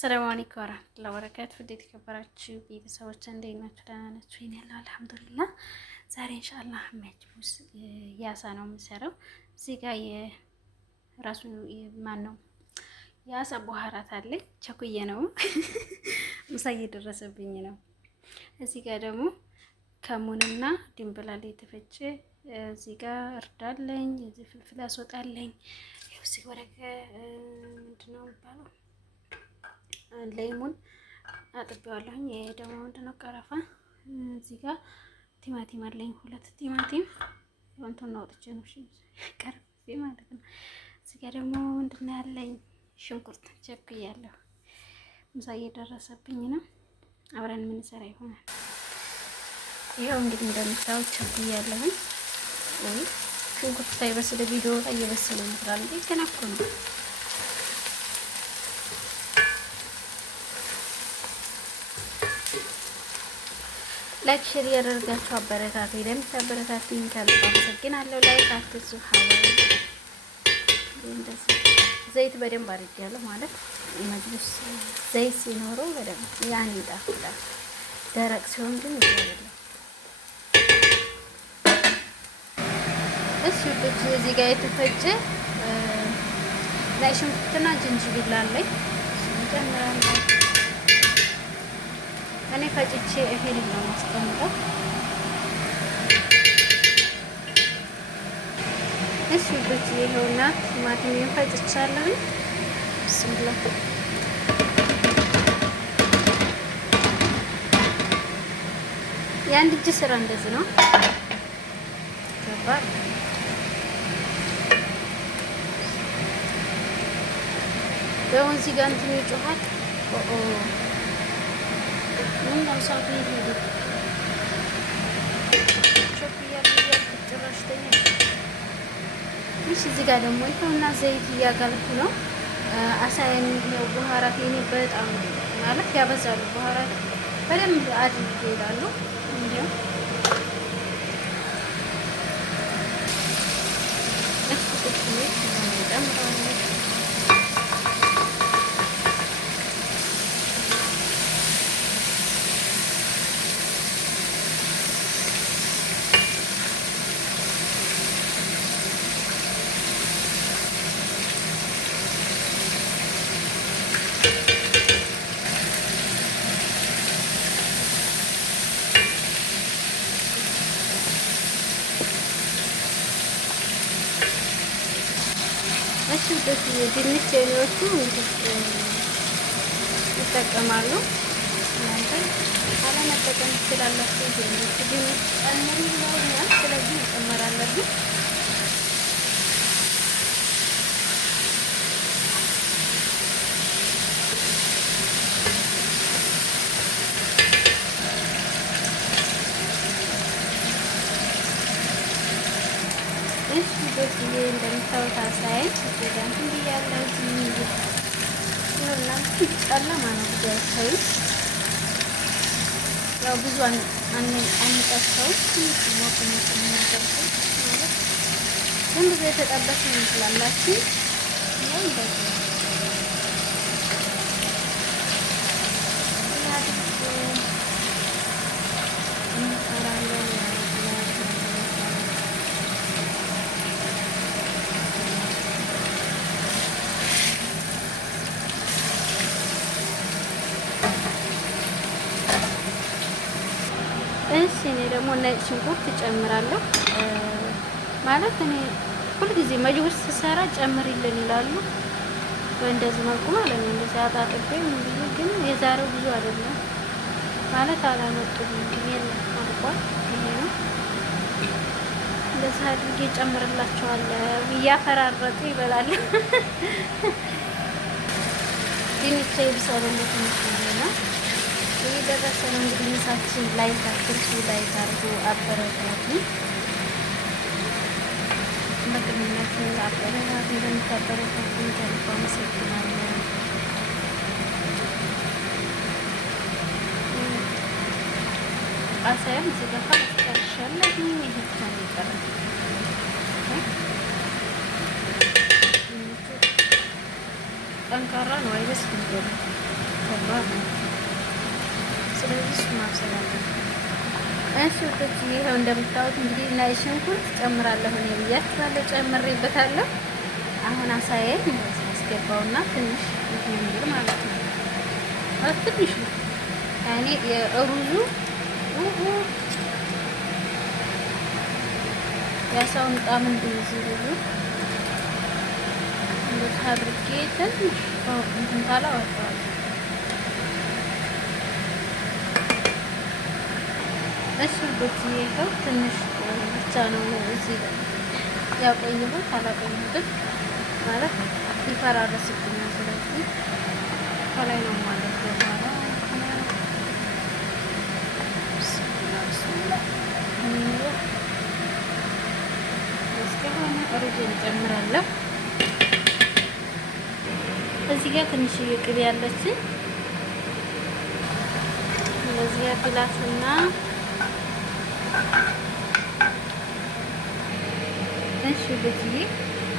ሰላም አለይኩም ወራህመቱላሂ ወበረካቱ። እንዴት ከበራችሁ ቤተሰቦች እንዴት ናችሁ? ደህና ናችሁ? እኔ ያለው አልሐምዱሊላህ። ዛሬ ኢንሻአላህ መጅቡስ ያሳ ነው የምሰራው። እዚህ ጋር የራሱ ማን ነው የአሳ በኋራት አለኝ። ቸኩዬ ነው ምሳ እየደረሰብኝ ነው። እዚህ ጋር ደግሞ ከሙንና ድንብላል የተፈጨ እዚህ ጋር እርዳለኝ። እዚህ ፍልፍል አስወጣለኝ። ይኸው እዚህ ወረቀ ምንድነው የሚባለው ሌሙን አጥቤዋለሁኝ። ይሄ ደግሞ ምንድነው ቀረፋ። እዚህ ጋር ቲማቲም አለኝ፣ 2 ቲማቲም ወንቱን አውጥቼ ነው ቀረፌ ማለት ነው። እዚህ ጋር ደግሞ ምንድነው ያለኝ ሽንኩርት ቸኩያለሁ። ምሳ እየደረሰብኝ ነው። አብረን የምንሰራ ይሆናል። ይኸው እንግዲህ እንደምታዩት ቸኩያለሁኝ። ወይ ሽንኩርት ሳይበስል ቪዲዮ ላይ እየበሰለ ይመስላል እንዴ? ገና እኮ ነው። ላይክ ሼር ያደርጋችሁ አበረታቱ። ለምታበረታቱኝ ከልብ አመሰግናለሁ። ላይክ አትርሱ። ዘይት በደንብ አድርጌያለሁ ማለት መጅቡስ ዘይት ሲኖረው በደንብ ያን ይጣፍጣል። ደረቅ ሲሆን ግን ይደረጋል። እሺ ውዶች፣ እዚህ ጋር የተፈጨ ነጭ ሽንኩርትና ዝንጅብል አለኝ። እንጨምራለን። እኔ ፈጭቼ እሄድ ነው ማስቀምጠው። እሺ ውዶች፣ ይኸውና ቲማቲሜን ፈጭቻለሁ። ብስሚላህ የአንድ እጅ ስራ እንደዚህ ነው። ከባድ ደግሞ እዚህ ጋር እንትን ይጮሃል። ምን ነው ሳቱ ይሄዱ እዚህ ጋር ደግሞ ይኸውና ዘይት እያጋልኩ ነው። አሳየን ነው በኋራት የኔ በጣም ማለት ያበዛሉ። በኋራት በደንብ አድርጌ ይላሉ። እንዴው ድንች የሚወጡ ይጠቀማሉ። እናንተ አለመጠቀም ትችላላችሁ። ድንች ጨምሩ ይላል። ስለዚህ መጨመር አለብን። ይሄ እንደምታዩት አሳይት ይገዳን እንዲያለው ይኸውና ጨለማ ነው። ቢያሳይ ያው ብዙ አንጠሰው ሞት ነው የሚያደርገው ማለት ግን ብዙ የተጠበሰ ነው ስላላችሁ ነው እንደዚህ እኔ ደግሞ ነጭ ሽንኩርት እጨምራለሁ። ማለት እኔ ሁልጊዜ መጅቡስ ስሰራ ጨምሪልን ይላሉ። በእንደዚህ መልኩ ማለት ነው። እንደዚህ አጣጥቤ ግን የዛሬው ብዙ አይደለም ማለት አላመጡም። ግን አልቋል። ይሄ ነው እንደዚህ አድርጌ ጨምርላቸዋለሁ። እያፈራረጡ ይበላል። ድንች ይብሰልለት ነው። እየደረሰ ነው እንግዲህ ምሳችን ላይ ታክርሱ ላይ ታርጉ አበረታቱ። በቅንነት አበረታቱ። እንደምታበረታቱ ከልብ አመሰግናለሁ። አሳያም ሲገፋ አስጨርሻለሁ። ይሄ ብቻ ነው የቀረው። ጠንካራ ነው አይበስልም። ይኖረዋል ማለት ነው። ስለዚህ እሱ ማብሰል አለብን። እሺ ወቶች ይኸው እንደምታዩት እንግዲህ ነጭ ሽንኩርት ጨምራለሁ እኔ ብያችኋለሁ፣ ጨምሬበታለሁ። አሁን አሳየኝ እንደዚህ አስገባውና ትንሽ እንዲል ማለት ነው። ትንሽ ነው ያኔ የሩዙ ያሳውን ጣም እንዲይዝ ሩዙ እንደዚህ አድርጌ ትንሽ እንትን ካለ አወጣዋለሁ። እሺ በዚህ ይኸው ትንሽ ብቻ ነው እዚህ ያቆየሁት፣ አላቆየሁትም ማለት ይፈራረስብኛል። ስለዚህ ከላይ ነው ማለት ነው። እስከሆነ ሩዝን እጨምራለሁ። እዚህ ጋር ትንሽዬ ቅቤ ያለችን እንደዚህ ያብላትና እሺ በዚህ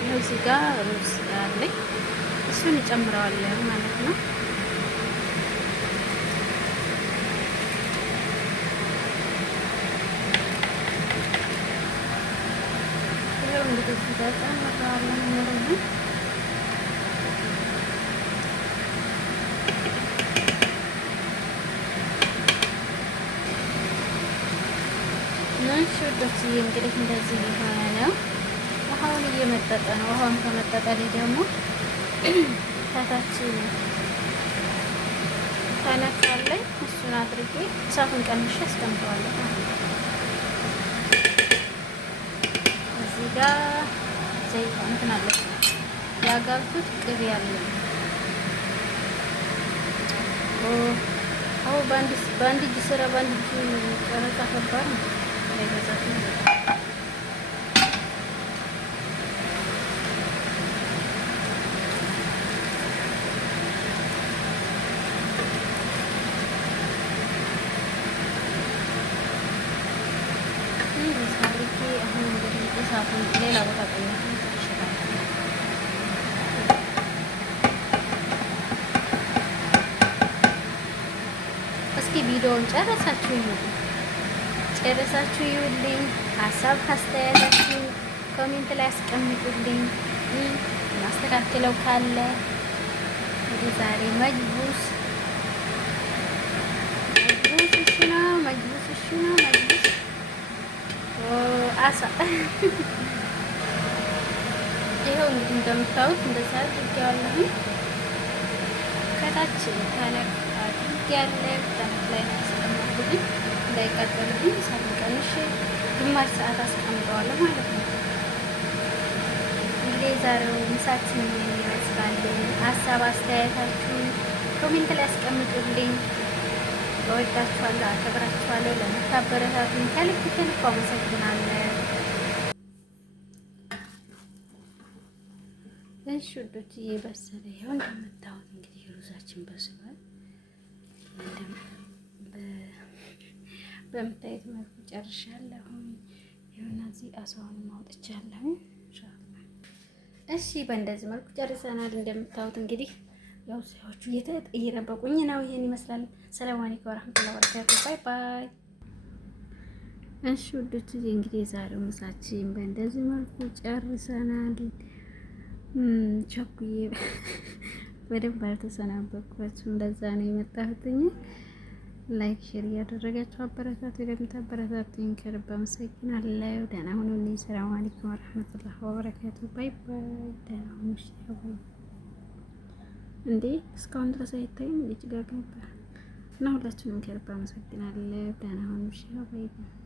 ነው እዚህ ጋር ሩዝ አለኝ እሱን እጨምረዋለሁ ማለት ነው። ይሄው እንግዲህ እዚህ ጋር ጨምረዋለሁ ሩዝ ሽዶችዬ እንግዲህ እንደዚህ የሆነ ነው። ውሃውን እየመጠጠ ነው። ውሃውን ከመጠጠ ላይ ደግሞ ከታች ተነካለኝ እሱን አድርጌ እሳቱን ቀንሼ አስቀምጠዋለሁ ማለት ነው። እዚህ ጋር ዘይት እንትን አለ ያጋልኩት ቅቤ አለ። በአንድ እጅ ስራ በአንድ እጅ ቀረጻ ከባድ ነው። ሌላ ቦታ እስኪ ቪዲዮውን ጨረሳችሁ ይውልኝ። ሀሳብ አስተያየታችሁ ኮሜንት ላይ አስቀምጡልኝ። ማስተካከለው ካለ እንግዲህ ዛሬ መጅቡስ አሳ ይኸው እንግዲህ እንደምታዩት እንደዛ አድርጌዋለሁ። ከታች ተነክ አድርጌያለሁ። ተነክ ላይ አስቀምጡልኝ እንዳይቀጥልብኝ እሳት ቀንሼ ግማሽ ሰዓት አስቀምጠዋለሁ ማለት ነው። እንግዲህ ዛሬው ምሳችን ይመስላል። ሀሳብ አስተያየታችሁን ኮሜንት ላይ አስቀምጡልኝ። እወዳችኋለሁ፣ አከብራችኋለሁ። ለምታበረታቱኝ ከልብ ከልብ አመሰግናለሁ። እሺ ውዶችዬ በሰለ ይኸው እንደምታዩት እንግዲህ ሩዛችን በስሏል። በምታዩት መልኩ ጨርሻለሁ። ይኸውና እዚህ አሳውን ማውጥቻለሁ። ኢንሻአላህ እሺ በእንደዚህ መልኩ ጨርሰናል። እንደምታዩት እንግዲህ ያው ሰዎቹ እየጠበቁኝ ነው። ይሄን ይመስላል። ሰላም አለይኩም ወራህመቱላሂ ወበረካቱ። ባይ ባይ። እሺ ውዶችዬ እንግዲህ የዛሬው ምሳችን በእንደዚህ መልኩ ጨርሰናል። ቸኩዬ በደንብ አልተሰናበትኳችሁም። ለዛ ነው የመጣሁትኝ። ላይክ ሼር እያደረጋችሁ አበረታቱ። ለምታበረታቱኝ ከልብ አመሰግናለሁ። ደህና ሁኑልኝ። ሰላም አለይኩም ወራህመቱላሂ ወበረካቱ። ባይ ባይ። ደህና ሁኑ። እንዴ እስካሁን ድረስ አይታይም። ጭጋግ ነበር እና ሁላችሁንም ከልብ አመሰግናለሁ። ደህና ሁኑ። ባይ ባይ።